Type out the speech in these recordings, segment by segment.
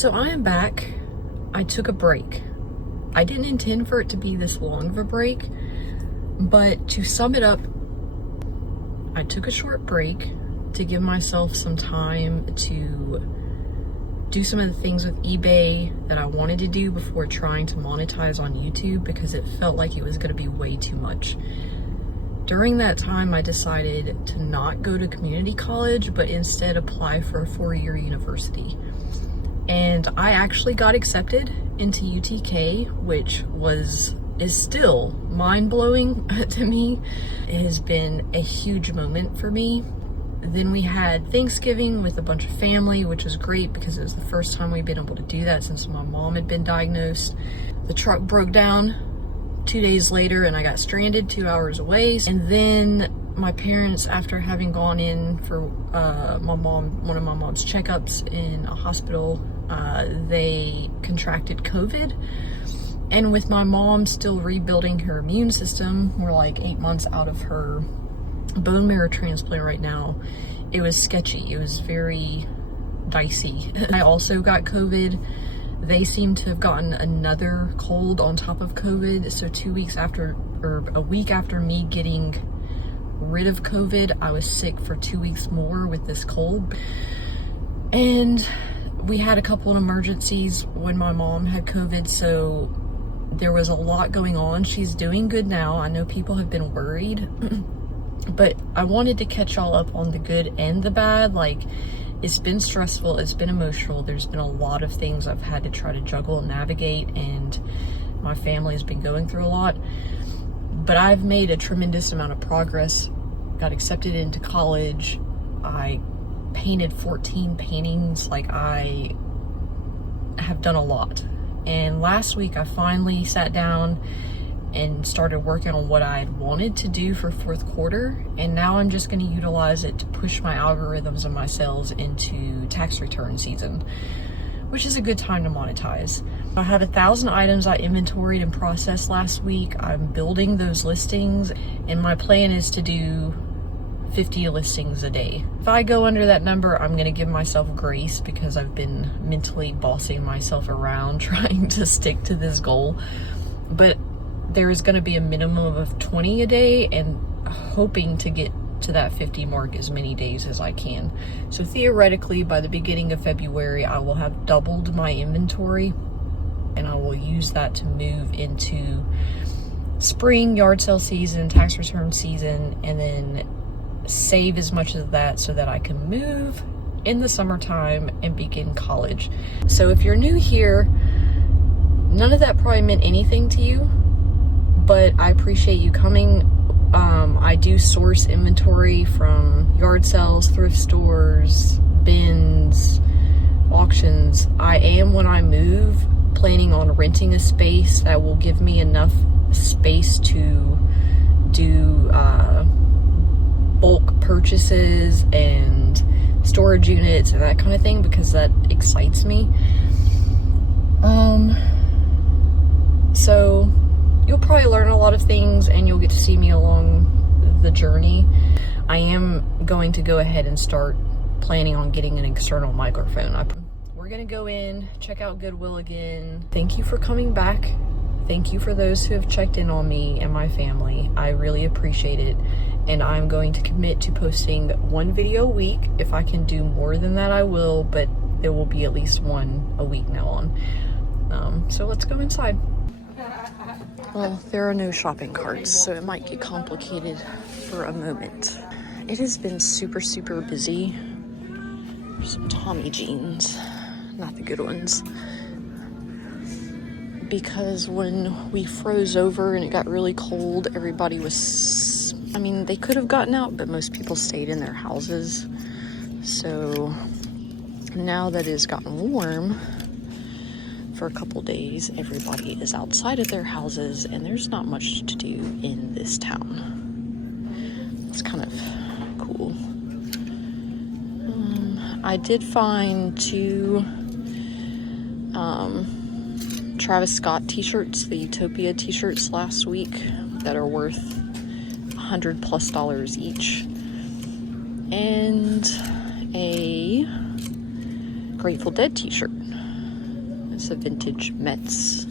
So I am back. I took a break. I didn't intend for it to be this long of a break, but to sum it up, I took a short break to give myself some time to do some of the things with eBay that I wanted to do before trying to monetize on YouTube, because it felt like it was going to be way too much. During that time, I decided to not go to community college, but instead apply for a 4-year university. And I actually got accepted into UTK, which is still mind-blowing to me. It has been a huge moment for me. Then we had Thanksgiving with a bunch of family, which was great because it was the first time we'd been able to do that since my mom had been diagnosed. The truck broke down 2 days later and I got stranded 2 hours away. And then my parents, after having gone in for one of my mom's checkups in a hospital, they contracted COVID. And with my mom still rebuilding her immune system, we're like 8 months out of her bone marrow transplant right now, it was sketchy. It was very dicey. I also got COVID. They seem to have gotten another cold on top of COVID. So 2 weeks after, or a week after me getting rid of COVID, I was sick for 2 weeks more with this cold. And we had a couple of emergencies when my mom had COVID, so there was a lot going on. She's doing good now. I know people have been worried, but I wanted to catch y'all up on the good and the bad. Like, it's been stressful, it's been emotional, there's been a lot of things I've had to try to juggle and navigate, and my family has been going through a lot. But I've made a tremendous amount of progress. Got accepted into college. I painted 14 paintings. Like, I have done a lot. And last week I finally sat down and started working on what I wanted to do for fourth quarter. And now I'm just going to utilize it to push my algorithms and my sales into tax return season, which is a good time to monetize. I have 1,000 items I inventoried and processed last week. I'm building those listings, and my plan is to do 50 listings a day. If I go under that number, I'm gonna give myself grace because I've been mentally bossing myself around trying to stick to this goal. But there is gonna be a minimum of 20 a day, and hoping to get to that 50 mark as many days as I can. So theoretically, by the beginning of February, I will have doubled my inventory, and I will use that to move into spring yard sale season, tax return season, and then save as much of that so that I can move in the summertime and begin college. So if you're new here, none of that probably meant anything to you, but I appreciate you coming. I do source inventory from yard sales, thrift stores, bins, auctions. I am, when I move, planning on renting a space that will give me enough space to do bulk purchases and storage units and that kind of thing, because that excites me. So you'll probably learn a lot of things, and you'll get to see me along the journey. I am going to go ahead and start planning on getting an external microphone. We're gonna go in, check out Goodwill again. Thank you for coming back. Thank you for those who have checked in on me and my family. I really appreciate it. And I'm going to commit to posting 1 video a week. If I can do more than that, I will, but there will be at least 1 a week now on. So let's go inside. Well, there are no shopping carts, so it might get complicated for a moment. It has been super, super busy. Some Tommy jeans, not the good ones. Because when we froze over and it got really cold, everybody was, I mean, they could have gotten out, but most people stayed in their houses. So now that it has gotten warm for a couple days, everybody is outside of their houses, and there's not much to do in this town. It's kind of cool. I did find 2 Travis Scott t-shirts, the Utopia t-shirts last week, that are worth $100+ each, and a Grateful Dead t-shirt. It's a vintage Mets.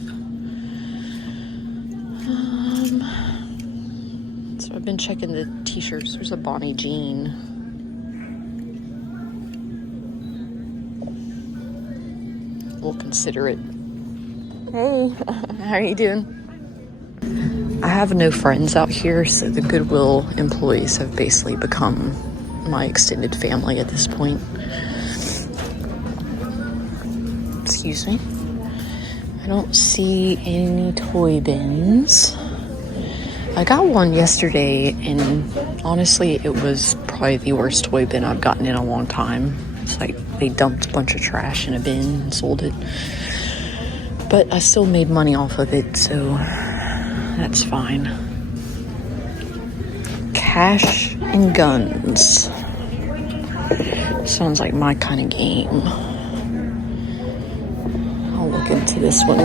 So I've been checking the t-shirts. There's a Bonnie jean. We'll consider it. Hey, how are you doing? I have no friends out here, so the Goodwill employees have basically become my extended family at this point. Excuse me. I don't see any toy bins. I got one yesterday, and honestly, it was probably the worst toy bin I've gotten in a long time. It's like they dumped a bunch of trash in a bin and sold it. But I still made money off of it, so that's fine. Cash and guns. Sounds like my kind of game. I'll look into this one.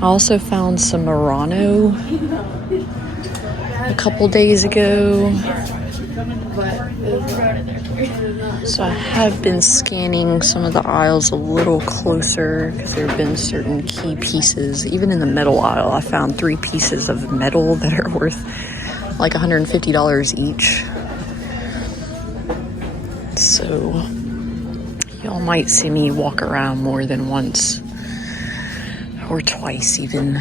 I also found some Murano a couple days ago. So I have been scanning some of the aisles a little closer because there have been certain key pieces. Even in the metal aisle, I found 3 pieces of metal that are worth like $150 each. So y'all might see me walk around more than once or twice even.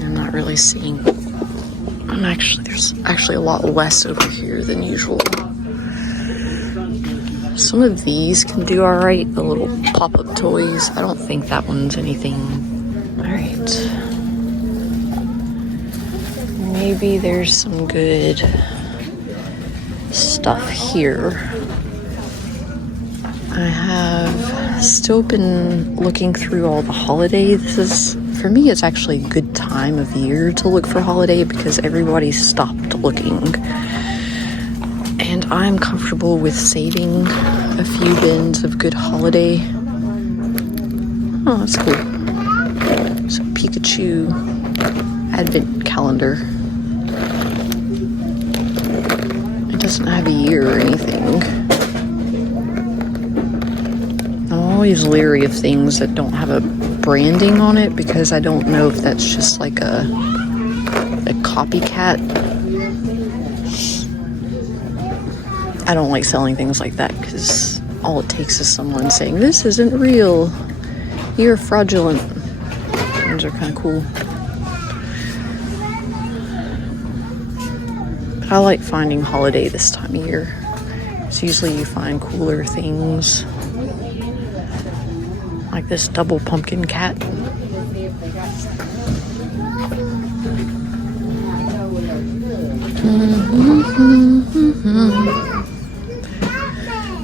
I'm not really seeing. There's actually a lot less over here than usual. Some of these can do all right, the little pop-up toys. I don't think that one's anything. All right. Maybe there's some good stuff here. I have still been looking through all the holidays. For me, it's actually a good time of year to look for holiday because everybody's stopped looking. And I'm comfortable with saving a few bins of good holiday. Oh, that's cool. It's a Pikachu advent calendar. It doesn't have a year or anything. I'm always leery of things that don't have a branding on it because I don't know if that's just like a copycat. I don't like selling things like that because all it takes is someone saying, "This isn't real. You're fraudulent." Those are kind of cool. But I like finding holiday this time of year. It's usually you find cooler things. Like this double pumpkin cat.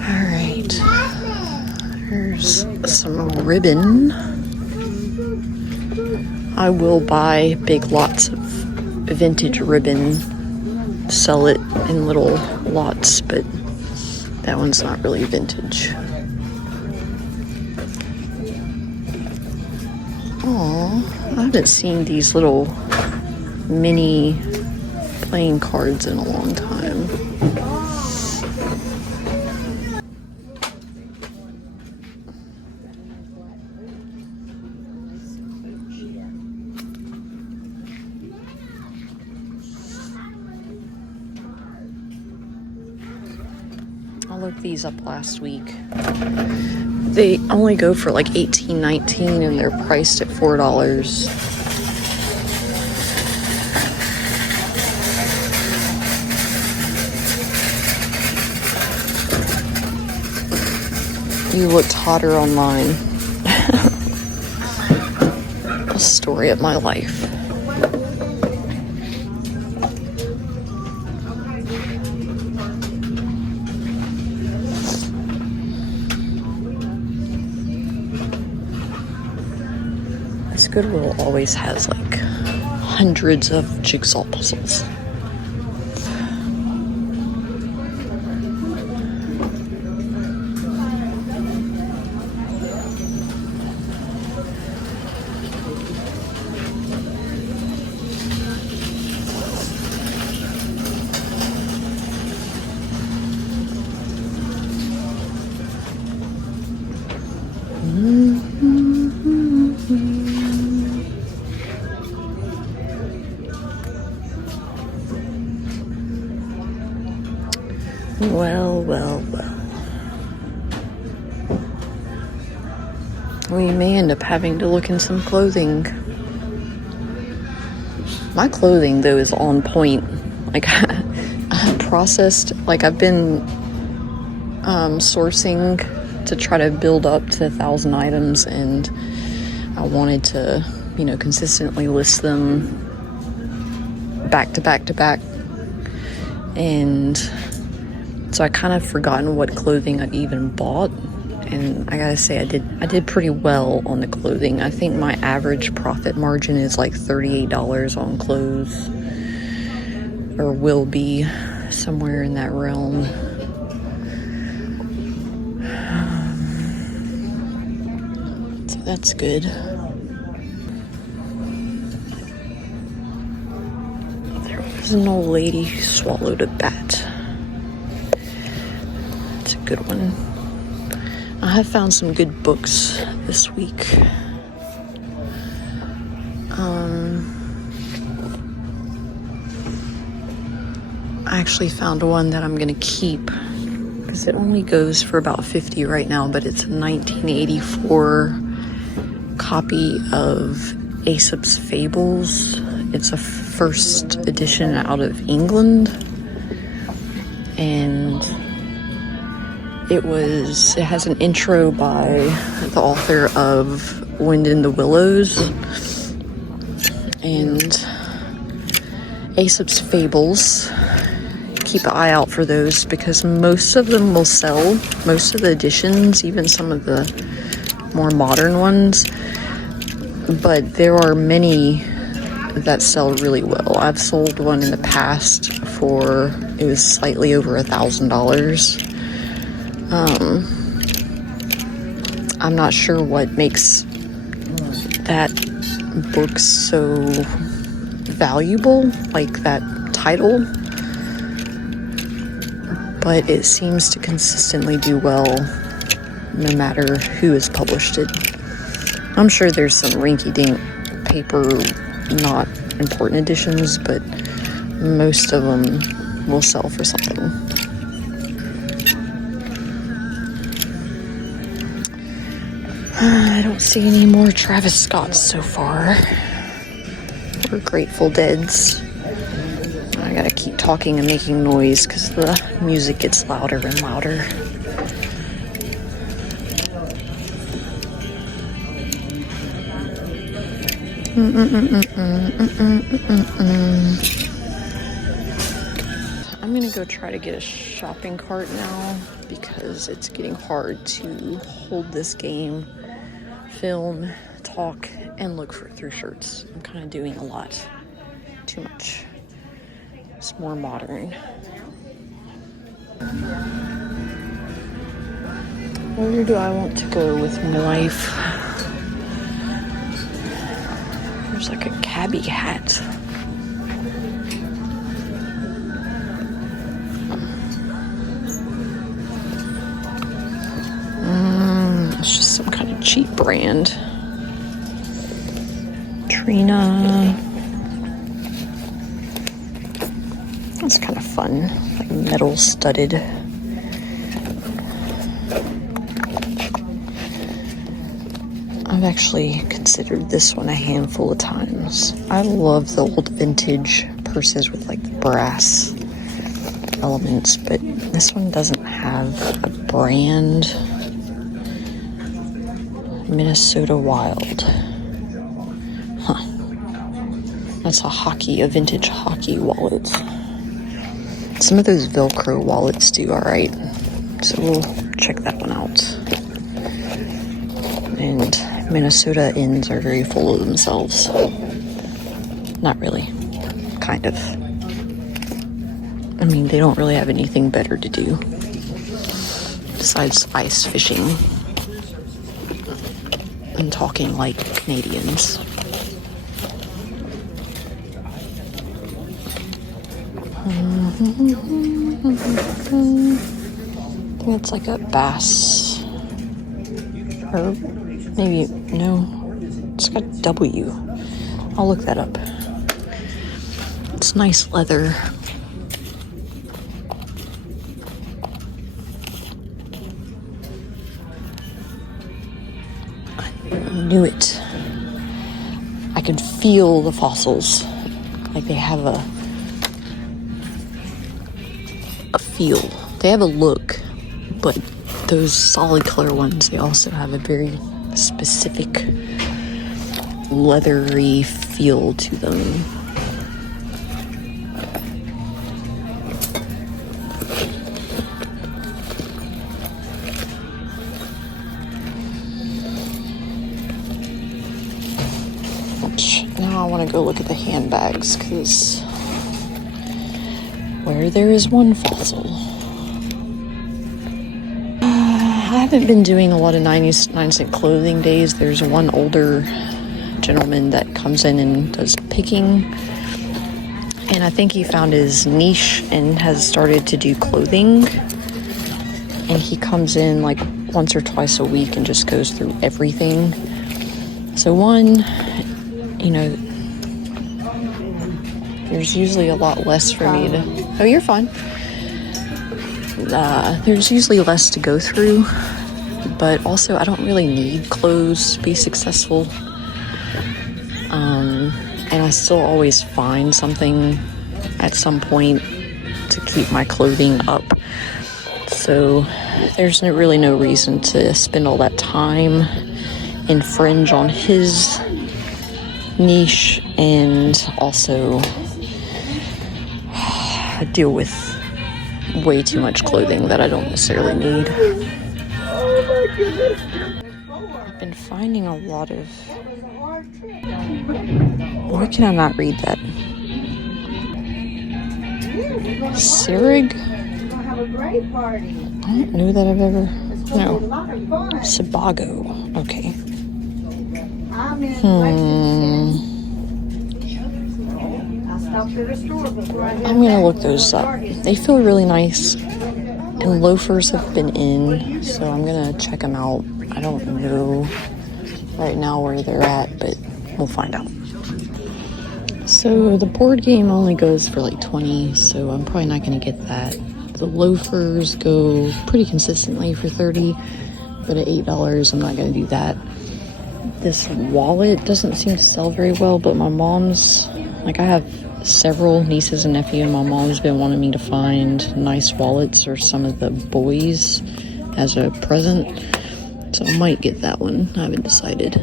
Alright. There's some ribbon. I will buy big lots of vintage ribbon, sell it in little lots, but that one's not really vintage. Oh, I haven't seen these little mini playing cards in a long time. I looked these up last week. They only go for like $18.19 and they're priced at $4. You looked hotter online. A story of my life. This Goodwill always has like hundreds of jigsaw puzzles. we may end up having to look in some clothing. My clothing, though, is on point. Like, I processed, like, I've been sourcing to try to build up to 1,000 items, and I wanted to, you know, consistently list them back to back to back. And so I kind of forgotten what clothing I'd even bought. And I gotta say, I did pretty well on the clothing. I think my average profit margin is like $38 on clothes, or will be somewhere in that realm. So that's good. There was an old lady who swallowed a bat. That's a good one. I have found some good books this week. I actually found one that I'm gonna keep because it only goes for about $50 right now, but it's a 1984 copy of Aesop's Fables. It's a first edition out of England, and it has an intro by the author of Wind in the Willows, and Aesop's Fables. Keep an eye out for those because most of them will sell. Most of the editions, even some of the more modern ones, but there are many that sell really well. I've sold one in the past for, it was slightly over $1,000. I'm not sure what makes that book so valuable, like that title, but it seems to consistently do well no matter who has published it. I'm sure there's some rinky-dink paper, not important editions, but most of them will sell for something. I don't see any more Travis Scotts so far, or Grateful Deads. I gotta keep talking and making noise because the music gets louder and louder. I'm gonna go try to get a shopping cart now because it's getting hard to hold this game, film, talk, and look for thrift shirts. I'm kind of doing a lot. Too much. It's more modern. Where do I want to go with my life? There's like a cabbie hat. It's just some kind of cheap brand. Trina. That's kind of fun, like metal studded. I've actually considered this one a handful of times. I love the old vintage purses with like the brass elements, but this one doesn't have a brand. Minnesota Wild. Huh. That's a vintage hockey wallet. Some of those Velcro wallets do alright, so we'll check that one out. And Minnesota inns are very full of themselves. Not really. Kind of. I mean, they don't really have anything better to do besides ice fishing and talking like Canadians. I think it's like a bass, or maybe, no, it's got a W. I'll look that up. It's nice leather. Knew it. I can feel the fossils. Like they have a feel. They have a look, but those solid color ones, they also have a very specific leathery feel to them. Now I want to go look at the handbags, because where there is one fossil. I haven't been doing a lot of 99-cent clothing days. There's one older gentleman that comes in and does picking, and I think he found his niche and has started to do clothing, and he comes in like once or twice a week and just goes through everything. So one, you know, there's usually a lot less for me to... Oh, you're fine. There's usually less to go through, but also I don't really need clothes to be successful. And I still always find something at some point to keep my clothing up. So there's really no reason to spend all that time, infringe on his niche, and also deal with way too much clothing that I don't necessarily need. Oh my goodness. I've been finding a lot of... Why can I not read that? Sirig? I don't know that I've ever... No. Sebago. Okay. I'm gonna look those up. They feel really nice, and loafers have been in, so I'm gonna check them out. I don't know right now where they're at, but we'll find out. So the board game only goes for like 20, so I'm probably not gonna get that. The loafers go pretty consistently for 30, but at $8, I'm not gonna do that. This wallet doesn't seem to sell very well, but my mom's, like, I have several nieces and nephews, and my mom's been wanting me to find nice wallets or some of the boys as a present, so I might get that one. I haven't decided,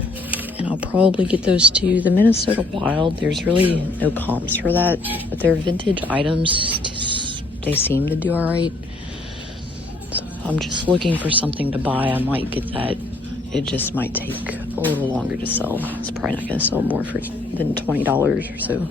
and I'll probably get those two. The Minnesota Wild, there's really no comps for that, but they're vintage items. They seem to do all right, so I'm just looking for something to buy. I might get that. It just might take a little longer to sell. It's probably not going to sell more than $20 or so.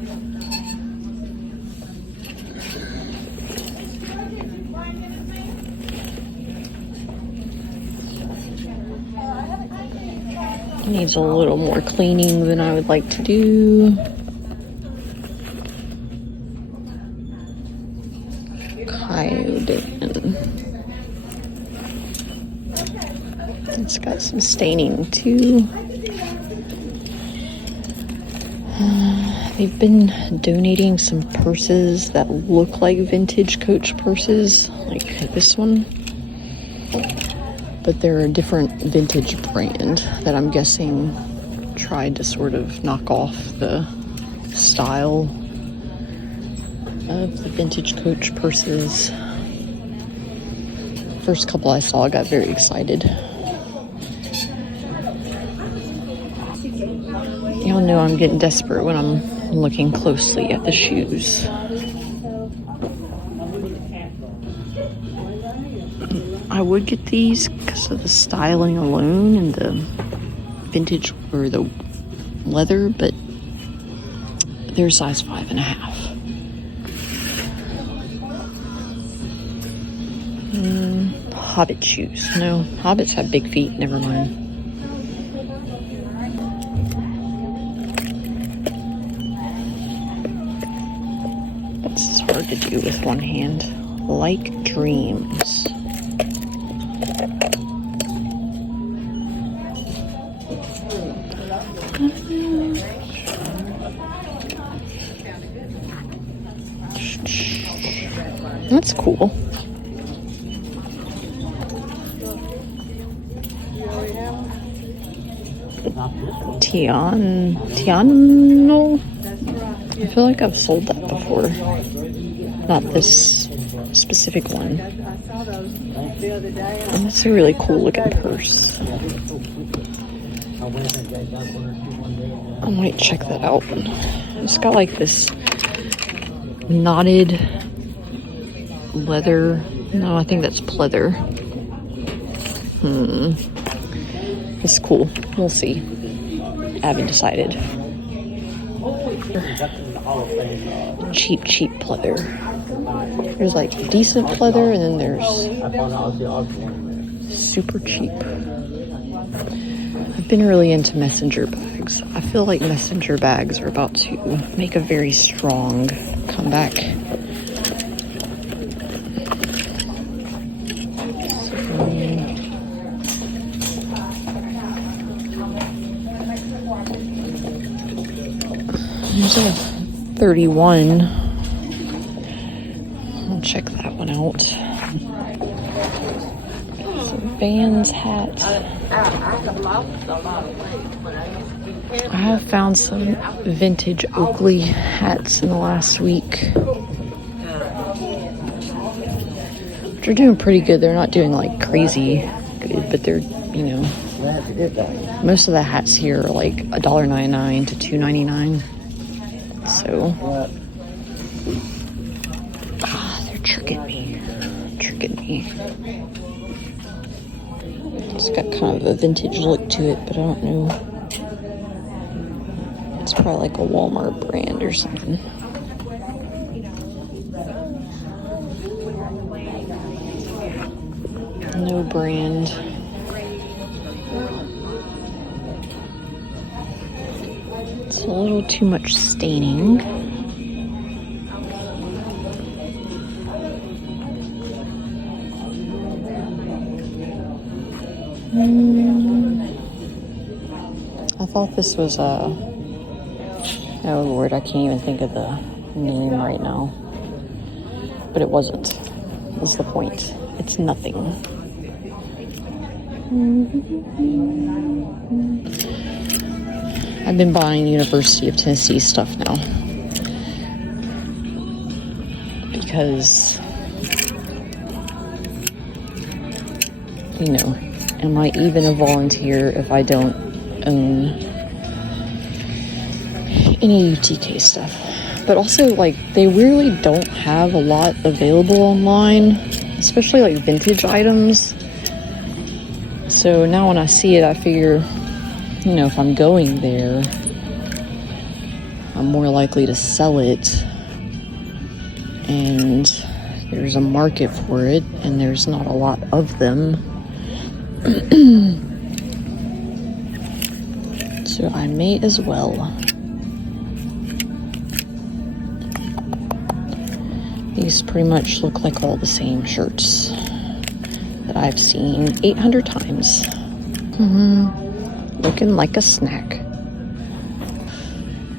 Needs a little more cleaning than I would like to do. It's got some staining too. They've been donating some purses that look like vintage Coach purses, like this one. But they're a different vintage brand that I'm guessing tried to sort of knock off the style of the vintage Coach purses. First couple I saw, I got very excited. Y'all know I'm getting desperate when I'm looking closely at the shoes. I would get these because of the styling alone and the vintage or the leather, but they're size 5.5. Hobbit shoes. No, hobbits have big feet. Never mind. That's hard to do with one hand. Like dreams. That's cool. Tiano. I feel like I've sold that before. Not this specific one. And that's a really cool looking purse. I might check that out. It's got like this knotted leather. No, I think that's pleather. It's cool. We'll see. I haven't decided. Cheap pleather. There's like decent pleather, and then there's super cheap. I've been really into messenger bags. I feel like messenger bags are about to make a very strong comeback. There's a 31. I'll check that one out. Some Vans hat. I have found some vintage Oakley hats in the last week. They're doing pretty good. They're not doing like crazy good, but they're, you know, most of the hats here are like $1.99 to $2.99. So, they're tricking me. It's got kind of a vintage look to it, but I don't know. It's probably like a Walmart brand or something. No brand. It's a little too much staining. I thought this was oh Lord, I can't even think of the name right now. But it wasn't. That's the point. It's nothing. I've been buying University of Tennessee stuff now. Because, you know, am I even a volunteer if I don't own any UTK stuff? But also, like, they really don't have a lot available online, especially like vintage items. So now when I see it, I figure, you know, if I'm going there, I'm more likely to sell it, and there's a market for it, and there's not a lot of them. So I may as well. These pretty much look like all the same shirts that I've seen 800 times. Looking like a snack.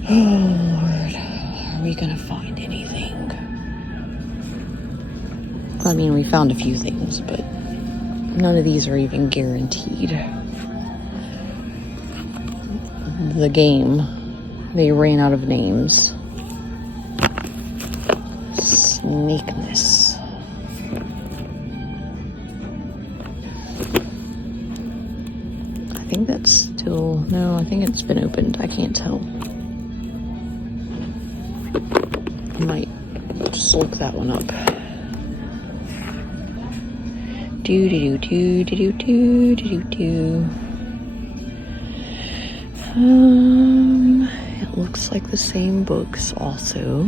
Oh Lord, are we gonna find anything? I mean, we found a few things, but none of these are even guaranteed. The game, they ran out of names. Snakeness. I think that's still, no, I think it's been opened. I can't tell. I might just look that one up. It looks like the same books also.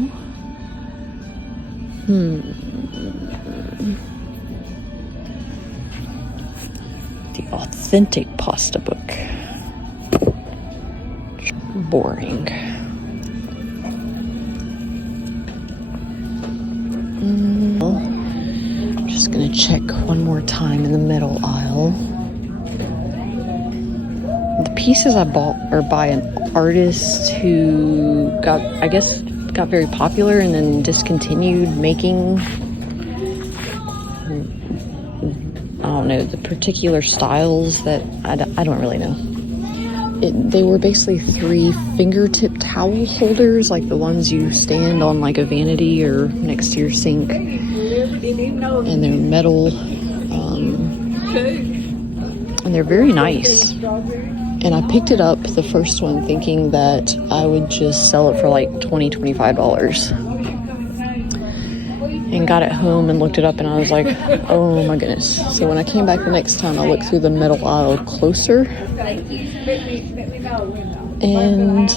The authentic pasta book. Boring. Just gonna check one more time in the middle aisle. The pieces I bought are by an artist who got very popular and then discontinued making, I don't know, the particular styles that I don't really know. They were basically 3 fingertip towel holders, like the ones you stand on like a vanity or next to your sink. And they're metal. And they're very nice. And I picked it up, the first one, thinking that I would just sell it for like $20, $25. And got it home and looked it up, and I was like, oh my goodness. So when I came back the next time, I looked through the metal aisle closer and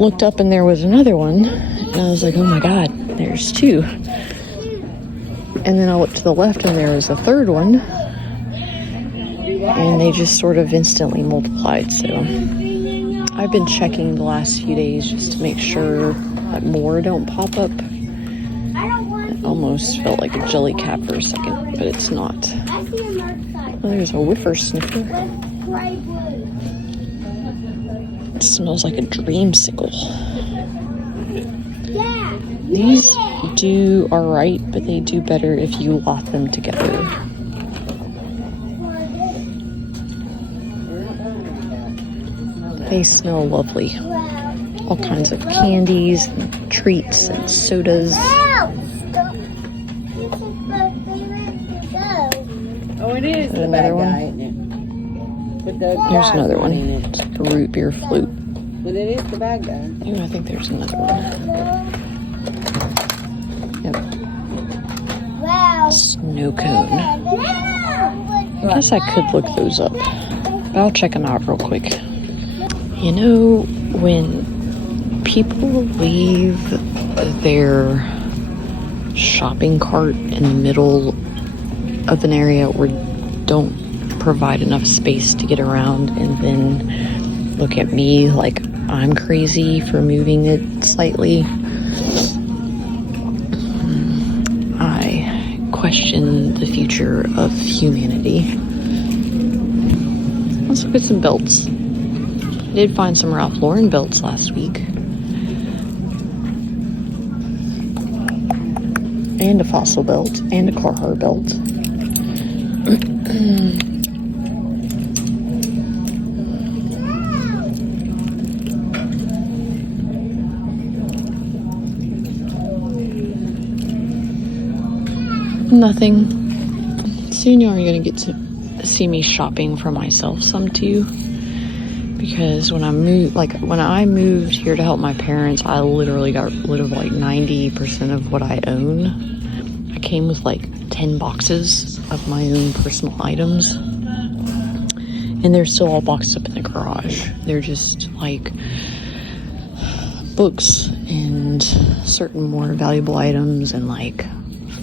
looked up, and there was another one, and I was like, oh my god, there's 2. And then I looked to the left, and there was a third one, and they just sort of instantly multiplied. So I've been checking the last few days just to make sure that more don't pop up. It almost felt like a jelly cat for a second, but it's not. Oh, there's a whiffer sniffer. It smells like a dreamsicle. These do alright, but they do better if you lot them together. They smell lovely. All kinds of candies and treats and sodas. Oh, it is the Another bad one. guy, isn't it? With the There's another one. in It's it. like a root beer float. But it is the bad guy. Ooh, I think there's another one. Yep. Snow cone. I guess I could look those up, but I'll check them out real quick. You know, when people leave their shopping cart in the middle of an area or don't provide enough space to get around, and then look at me like I'm crazy for moving it slightly, I question the future of humanity. Let's look at some belts. I did find some Ralph Lauren belts last week. And a Fossil belt. And a Carhartt belt. Nothing. Soon you are going to get to see me shopping for myself some too. Because when I moved here to help my parents, I literally got rid of like 90% of what I own. I came with like 10 boxes of my own personal items. And they're still all boxed up in the garage. They're just like books and certain more valuable items and like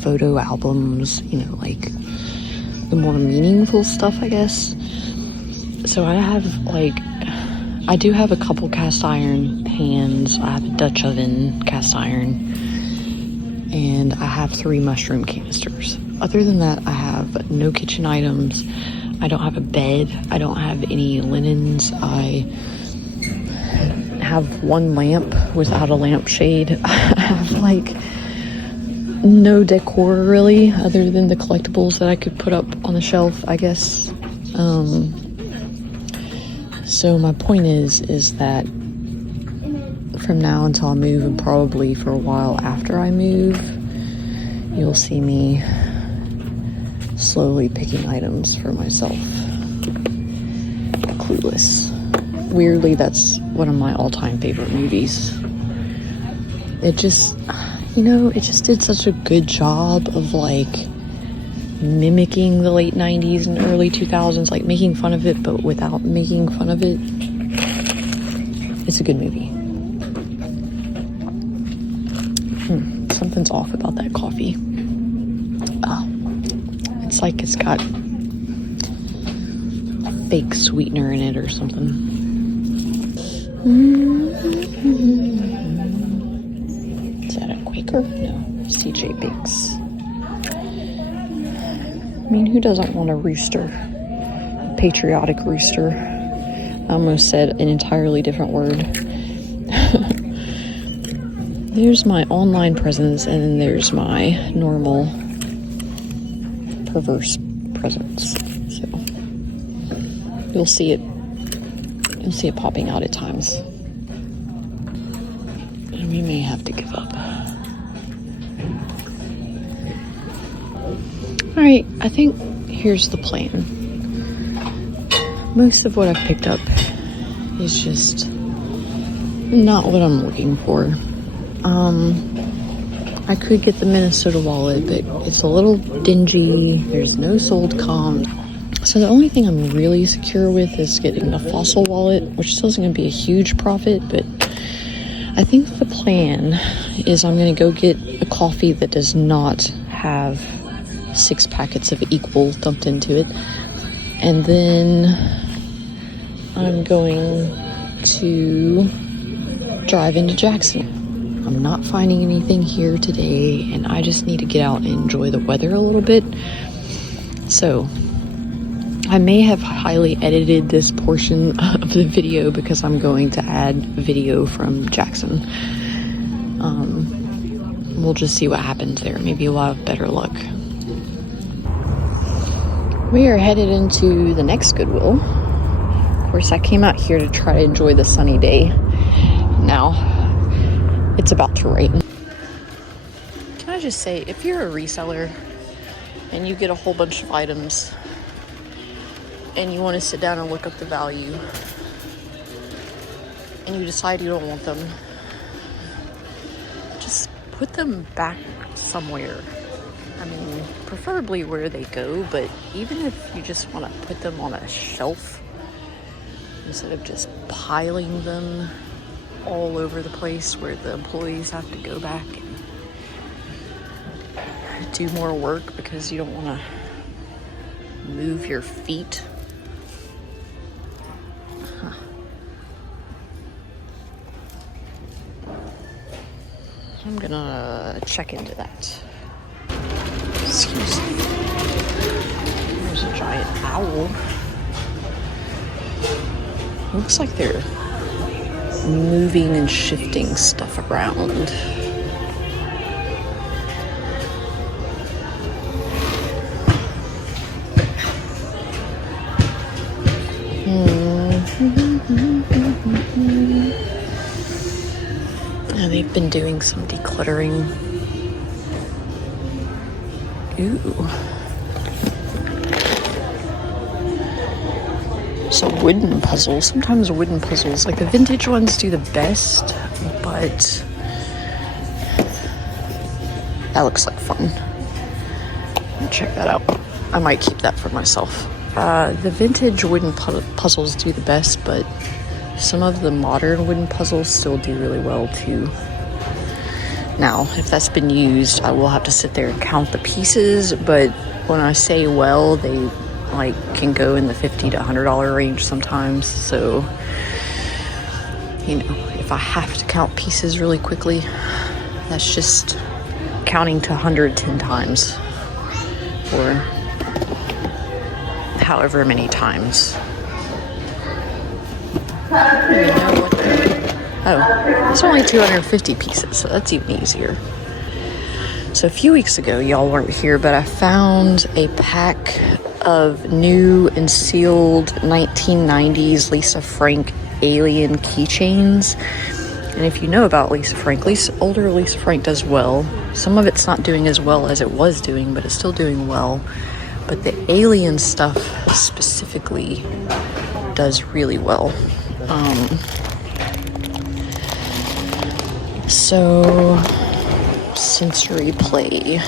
photo albums, you know, like the more meaningful stuff, I guess. So I do have a couple cast iron pans. I have a Dutch oven cast iron, and I have 3 mushroom canisters. Other than that, I have no kitchen items. I don't have a bed. I don't have any linens. I have 1 lamp without a lampshade. I have like no decor really, other than the collectibles that I could put up on the shelf, I guess. So my point is that from now until I move, and probably for a while after I move, you'll see me slowly picking items for myself. Clueless. Weirdly, that's one of my all-time favorite movies. It just, it just did such a good job of like mimicking the late 90s and early 2000s, like making fun of it but without making fun of it. It's a good movie. Something's off about that coffee. It's like it's got fake sweetener in it or something. Is that a Quaker? No, CJ Bakes. I mean, who doesn't want a rooster? A patriotic rooster. I almost said an entirely different word. There's my online presence, and then there's my normal perverse presence. So you'll see it You'll see it popping out at times. And we may have to give up. Alright, I think here's the plan. Most of what I've picked up is just not what I'm looking for. I could get the Minnesota wallet, but it's a little dingy. There's no sold comp. So the only thing I'm really secure with is getting the Fossil wallet, which still isn't going to be a huge profit, but I think the plan is I'm going to go get a coffee that does not have 6 packets of equal dumped into it. And then I'm going to drive into Jackson. I'm not finding anything here today, and I just need to get out and enjoy the weather a little bit. So I may have highly edited this portion of the video because I'm going to add video from Jackson. We'll just see what happens there. Maybe we'll have better luck. We are headed into the next Goodwill. Of course, I came out here to try to enjoy the sunny day. Now it's about to rain. Can I just say, if you're a reseller and you get a whole bunch of items and you want to sit down and look up the value and you decide you don't want them, just put them back somewhere. I mean, preferably where they go, but even if you just want to put them on a shelf instead of just piling them all over the place where the employees have to go back and do more work because you don't want to move your feet. I'm gonna check into that. Excuse me. There's a giant owl. Looks like they're moving and shifting stuff around. And they've been doing some decluttering. Ooh. Some wooden puzzles. Sometimes wooden puzzles, like the vintage ones, do the best, but that looks like fun. Check that out. I might keep that for myself. The vintage wooden puzzles do the best, but some of the modern wooden puzzles still do really well too. Now, if that's been used, I will have to sit there and count the pieces, but when I say well, they can go in the $50 to $100 range sometimes. So, you know, if I have to count pieces really quickly, that's just counting to 110 times or however many times. I don't even know what it's only 250 pieces, so that's even easier. So a few weeks ago, y'all weren't here, but I found a pack of new and sealed 1990s Lisa Frank alien keychains. And if you know about Lisa Frank, older Lisa Frank does well. Some of it's not doing as well as it was doing, but it's still doing well. But the alien stuff specifically does really well. So, sensory play.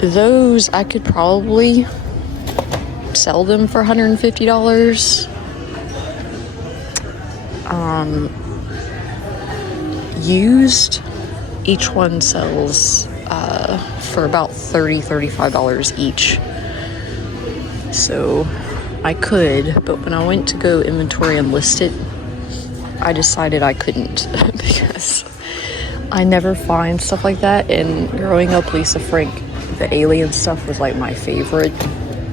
Those, I could probably sell them for $150. Used, each one sells for about $35 each. So I could, but when I went to go inventory and list it, I decided I couldn't because I never find stuff like that. And growing up, Lisa Frank, the alien stuff was like my favorite,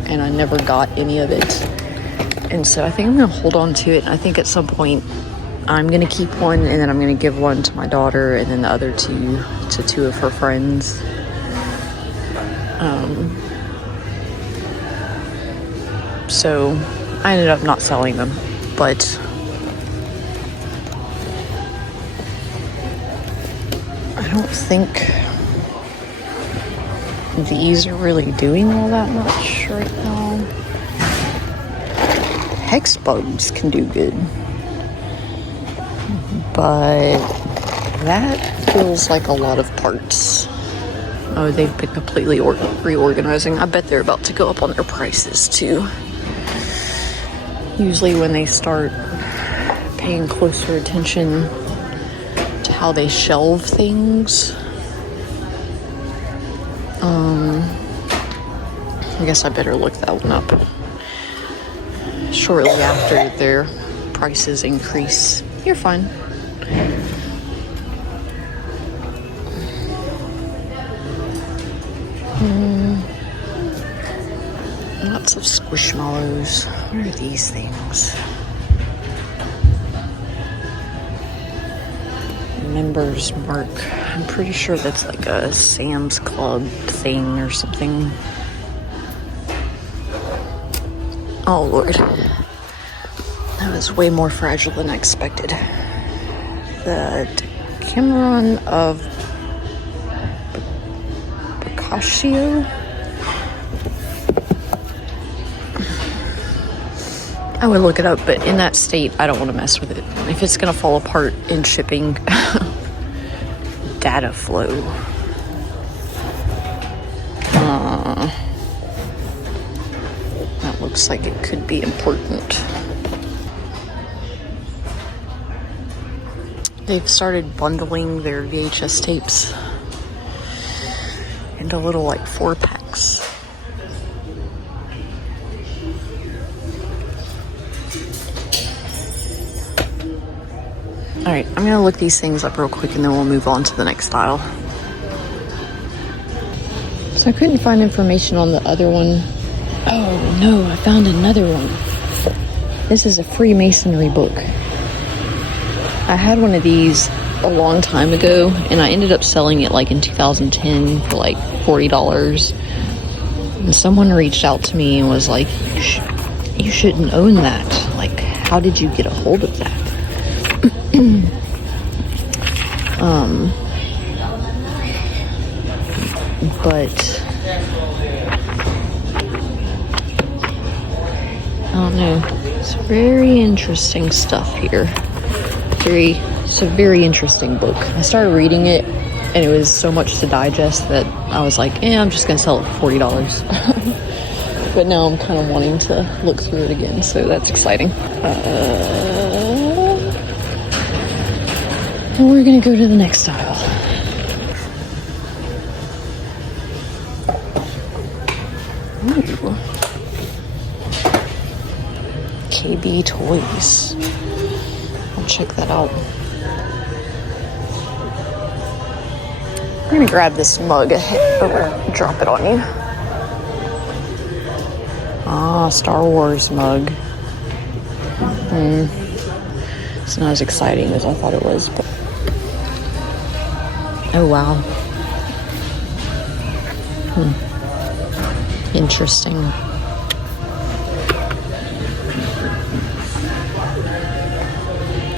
and I never got any of it. And so I think I'm gonna hold on to it. And I think at some point I'm gonna keep one, and then I'm gonna give one to my daughter, and then the other two to two of her friends. So I ended up not selling them, but I don't think these are really doing all that much right now. Hex bugs can do good, but that feels like a lot of parts. Oh, they've been completely reorganizing. I bet they're about to go up on their prices too. Usually when they start paying closer attention to how they shelve things, I guess I better look that one up. Shortly after their prices increase. You're fine. Lots of squishmallows. What are these things? Members mark. I'm pretty sure that's like a Sam's Club thing or something. Oh Lord. That was way more fragile than I expected. The Decameron of Boccaccio. I would look it up, but in that state, I don't want to mess with it. If it's going to fall apart in shipping, data flow. That looks like it could be important. They've started bundling their VHS tapes into little like 4-packs. Alright, I'm gonna look these things up real quick and then we'll move on to the next aisle. So I couldn't find information on the other one. Oh no, I found another one. This is a Freemasonry book. I had one of these a long time ago and I ended up selling it like in 2010 for like $40. And someone reached out to me and was like, you shouldn't own that. Like, how did you get a hold of that? But I don't know. It's very interesting stuff here. It's a very interesting book. I started reading it and it was so much to digest that I was like, I'm just gonna sell it for $40. But now I'm kind of wanting to look through it again, so that's exciting. And we're gonna go to the next aisle. Ooh. KB Toys. I'll check that out. I'm gonna grab this mug and drop it on you. Ah, Star Wars mug. It's not as exciting as I thought it was, but oh wow. Interesting.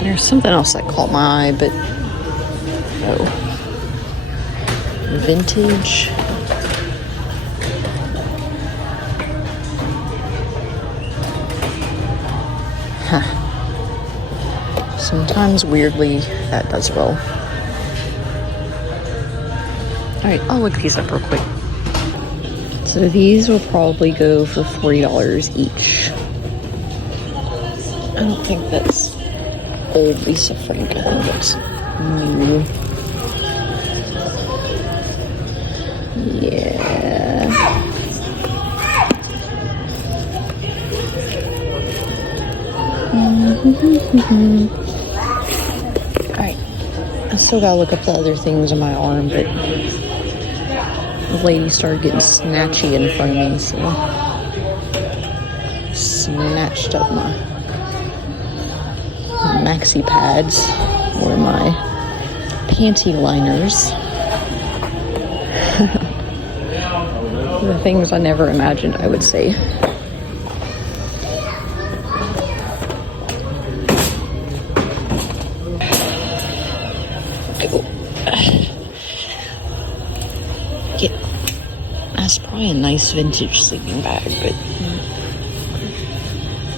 There's something else that caught my eye, but oh. Vintage. Huh. Sometimes weirdly that does well. Alright, I'll look these up real quick. So these will probably go for $40 each. I don't think that's old Lisa Frank. I think that's new. Yeah. Alright. I still gotta look up the other things on my arm, but the lady started getting snatchy in front of me, so snatched up my maxi pads or my panty liners. The things I never imagined I would say. nice vintage sleeping bag, but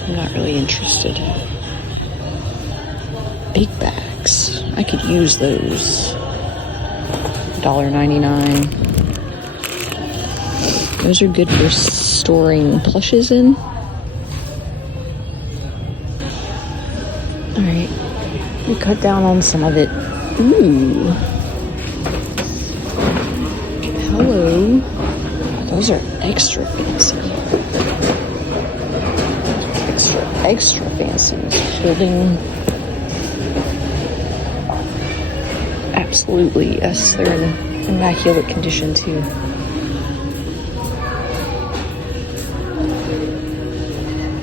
I'm not really interested. Big bags. I could use those. $1.99. Those are good for storing plushes in. Alright. We cut down on some of it. Ooh. Hello. Those are extra fancy. Extra fancy. Holding. Absolutely, yes. They're in immaculate condition too.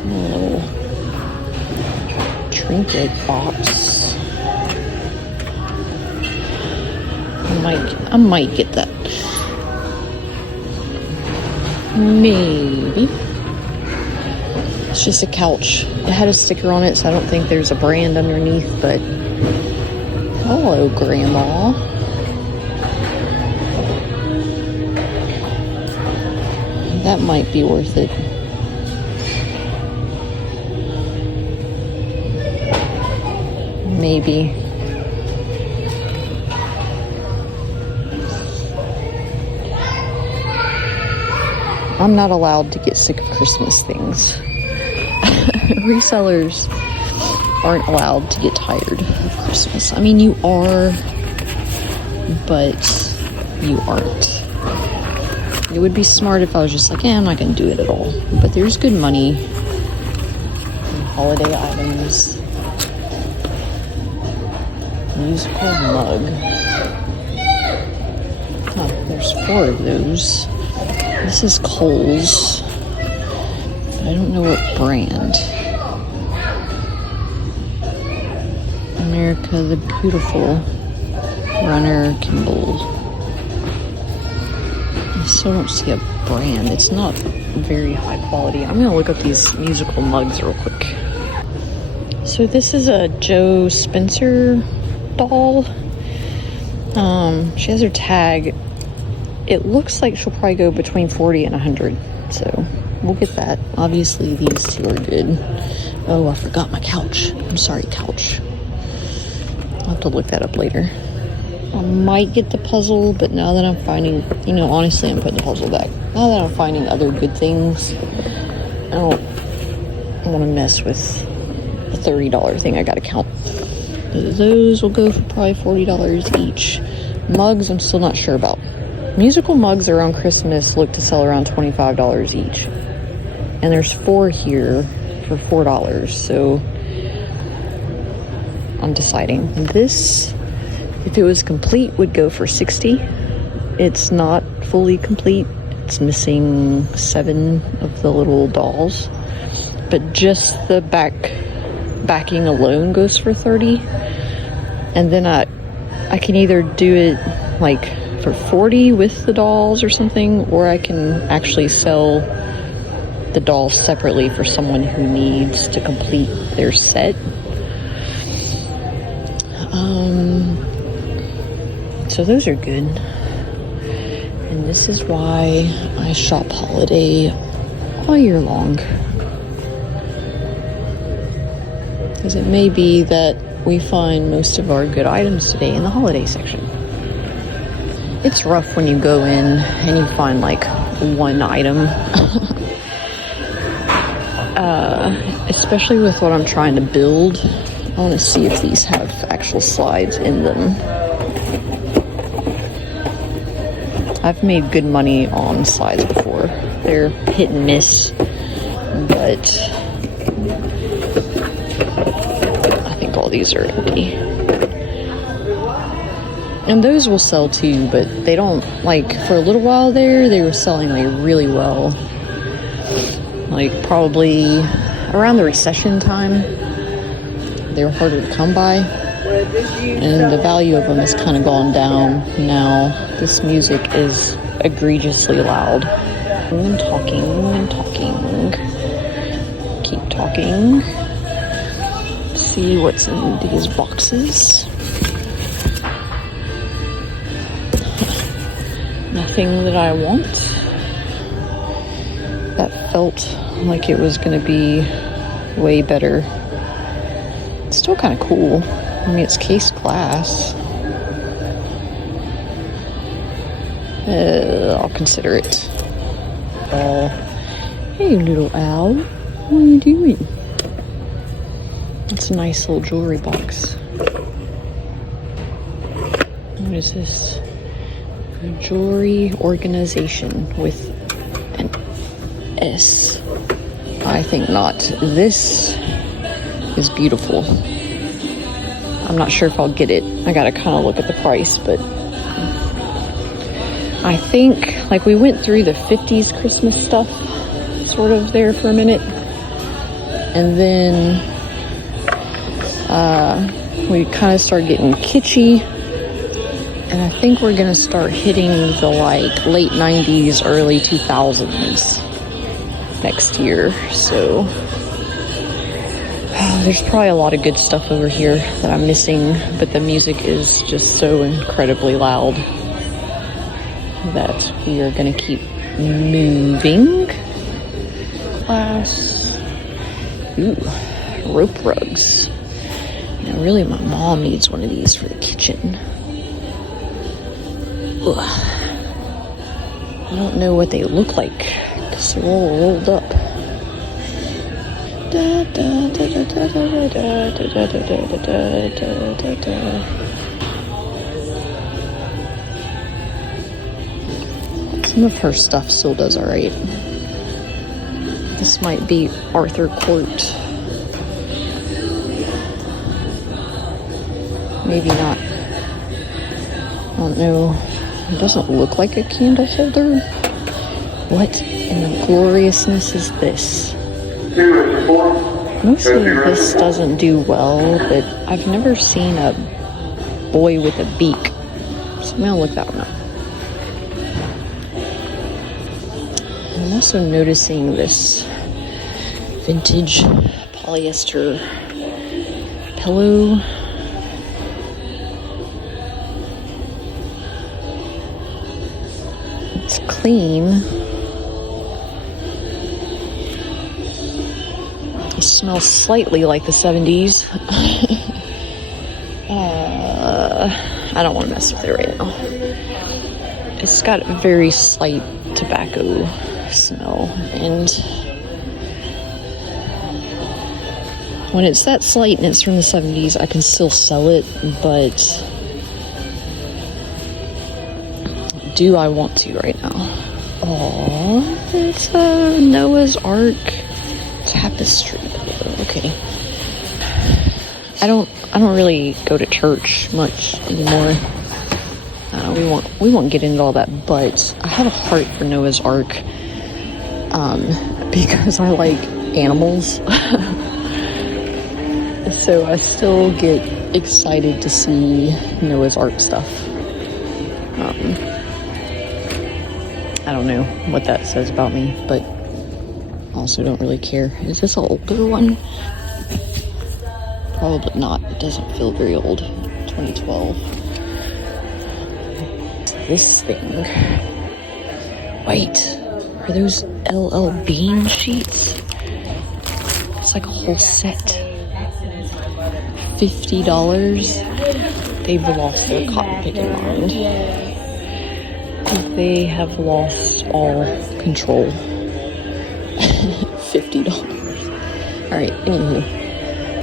A little trinket box. I might get that. Maybe. It's just a couch. It had a sticker on it, so I don't think there's a brand underneath, but hello, Grandma. That might be worth it. Maybe. I'm not allowed to get sick of Christmas things. Resellers aren't allowed to get tired of Christmas. I mean, you are, but you aren't. It would be smart if I was just like, I'm not going to do it at all. But there's good money in holiday items. Musical mug. Oh, there's 4 of those. This is Kohl's. But I don't know what brand. America the Beautiful. Runner Kimball. I still don't see a brand. It's not very high quality. I'm gonna look up these musical mugs real quick. So this is a Joe Spencer doll. She has her tag. It looks like she'll probably go between 40 and 100. So we'll get that. Obviously these 2 are good. Oh, I forgot my couch. I'm sorry, couch. I'll have to look that up later. I might get the puzzle, but now that I'm finding, honestly, I'm putting the puzzle back. Now that I'm finding other good things, I don't want to mess with the $30 thing I gotta count. Those will go for probably $40 each. Mugs, I'm still not sure about. Musical mugs around Christmas look to sell around $25 each. And there's 4 here for $4, so I'm deciding. This, if it was complete, would go for $60. It's not fully complete. It's missing 7 of the little dolls. But just the backing alone goes for $30. And then I can either do it like for $40 with the dolls or something, or I can actually sell the dolls separately for someone who needs to complete their set. So those are good. And this is why I shop holiday all year long. Because it may be that we find most of our good items today in the holiday section. It's rough when you go in and you find like 1 item. Especially with what I'm trying to build. I want to see if these have actual slides in them. I've made good money on slides before. They're hit and miss, but I think all these are empty. And those will sell too, but they don't, like, for a little while there, they were selling like really well. Like probably around the recession time, they were harder to come by. And the value of them has kind of gone down now. This music is egregiously loud. I'm talking. Keep talking. See what's in these boxes. Nothing that I want. That felt like it was going to be way better. It's still kind of cool. I mean, it's case glass. I'll consider it. Oh, hey, little owl. What are you doing? It's a nice little jewelry box. What is this? A jewelry organization with an S. I think not. This is beautiful. I'm not sure if I'll get it. I gotta kind of look at the price, but I think, like, we went through the 50s Christmas stuff sort of there for a minute, and then we kind of started getting kitschy, and I think we're gonna start hitting the like late 90s, early 2000s next year. So there's probably a lot of good stuff over here that I'm missing, but the music is just so incredibly loud that we are gonna keep moving. Class. Ooh, rope rugs. You know, really, my mom needs one of these for the kitchen. Ugh. I don't know what they look like because they're all rolled up. Da, da, da, da, da, da, da, da, da, da, da, da, Some of her stuff still does alright. This might be Arthur Court. Maybe not. I don't know. It doesn't look like a candle holder. What in the gloriousness is this? Mostly this doesn't do well, but I've never seen a boy with a beak. So I'm gonna look that one up. I'm also noticing this vintage polyester pillow. It's clean. It smells slightly like the 70s. I don't want to mess with it right now. It's got a very slight tobacco smell, and when it's that slight and it's from the 70s, I can still sell it, but do I want to right now? Oh, it's a Noah's Ark tapestry. Okay. I don't really go to church much anymore. We won't get into all that, but I have a heart for Noah's Ark because I like animals. So I still get excited to see Noah's Ark stuff. I don't know what that says about me, but also don't really care. Is this an older one? Probably not. It doesn't feel very old. 2012. This thing. Wait, are those LL Bean sheets? It's like a whole set. $50. They've lost their cotton picking mind. They have lost all control. $50. Alright, anywho.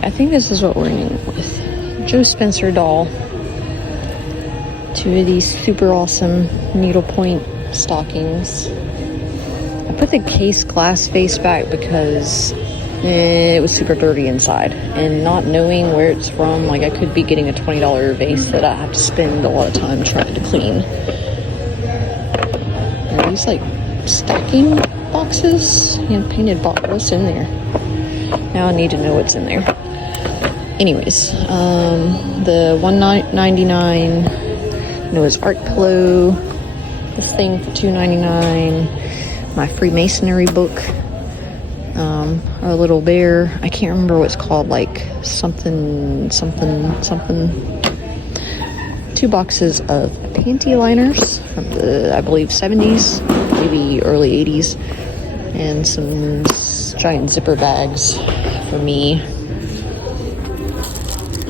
I think this is what we're ending with. Joe Spencer doll. 2 of these super awesome needlepoint stockings. I put the case glass face back because it was super dirty inside, and not knowing where it's from, like I could be getting a $20 vase that I have to spend a lot of time trying to clean. Are these like stacking boxes? Yeah, painted box. What's in there? Now I need to know what's in there. Anyways, the $1.99 Noah's Ark pillow. This thing for $2.99. My Freemasonry book. A little bear. I can't remember what it's called, like something. 2 boxes of panty liners from the, I believe, 70s, maybe early 80s. and some giant zipper bags for me.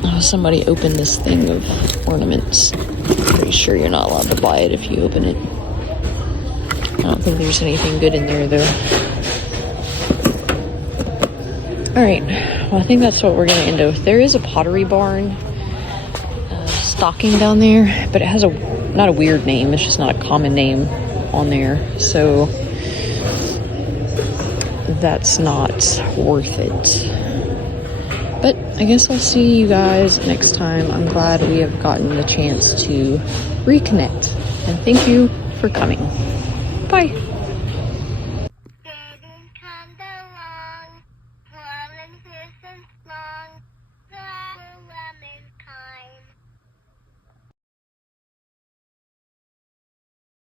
Oh, somebody opened this thing of ornaments. Pretty sure you're not allowed to buy it if you open it. I don't think there's anything good in there though. Alright, well I think that's what we're gonna end with. There is a Pottery Barn stocking down there, but it has not a weird name, it's just not a common name on there, so that's not worth it. But I guess I'll see you guys next time. I'm glad we have gotten the chance to reconnect, and thank you for coming. Bye.